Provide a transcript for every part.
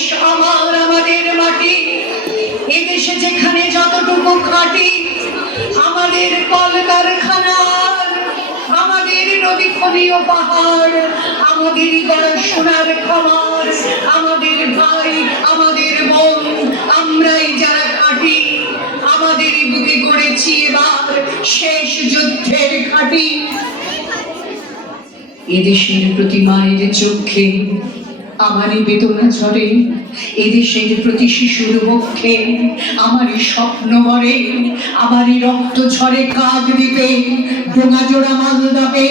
দেশ আমার, আমাদের মাটি, এদেশে যেখানে যতটুকু খাটি, আমাদের কলকারখানার, আমাদের নদী ফলি ও পাহাড়, আমাদের গড়া সোনার খামার, আমাদের ভাই, আমাদের বোন, আমরাই যারা খাটি, আমাদের বুকে গড়েছি এবার শেষ যুদ্ধের ঘাঁটি। এদেশের প্রতি মায়ের চোখে আমারই বেদনা ঝরে, এদেশের প্রতি শিশুর বক্ষে আমারই স্বপ্ন মরে, আমারই রক্ত ঝরে কাঁধ দিতে ডোঙাজোড়া মালদাবে,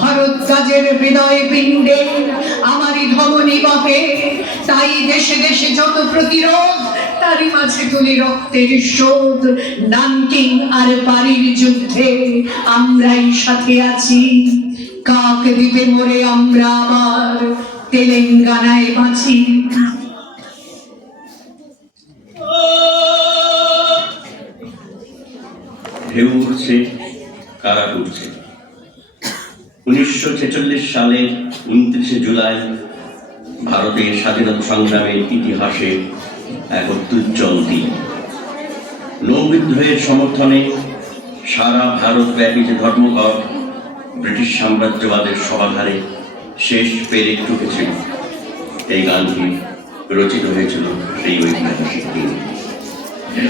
ভারত রাজের হৃদয় পিণ্ডে আমারই ধমনী বহে। তাই দেশে দেশে যত প্রতিরোধ, তারই মাঝে তুলি রক্তের শোধ। নানকিং আর পারির যুদ্ধে আমরাই সাথে আছি, কাক দিতে মরে আমরা আবার তেলেঙ্গানায় বাঁচি। ঢেউ উঠছে, কারা উঠছে। 1946 সালের 29 জুলাই ভারতের স্বাধীনতা সংগ্রামের ইতিহাসে এক অত্যুজ্জ্বল দিন। নৌবিদ্রোহের সমর্থনে সারা ভারতব্যাপী যে ধর্মঘট ব্রিটিশ সাম্রাজ্যবাদের সমাধানে শেষ পেরেক ঠুকেছিল, এই গানটি রচিত হয়েছিল সেই ঐতিহাসিক দিন। Hey,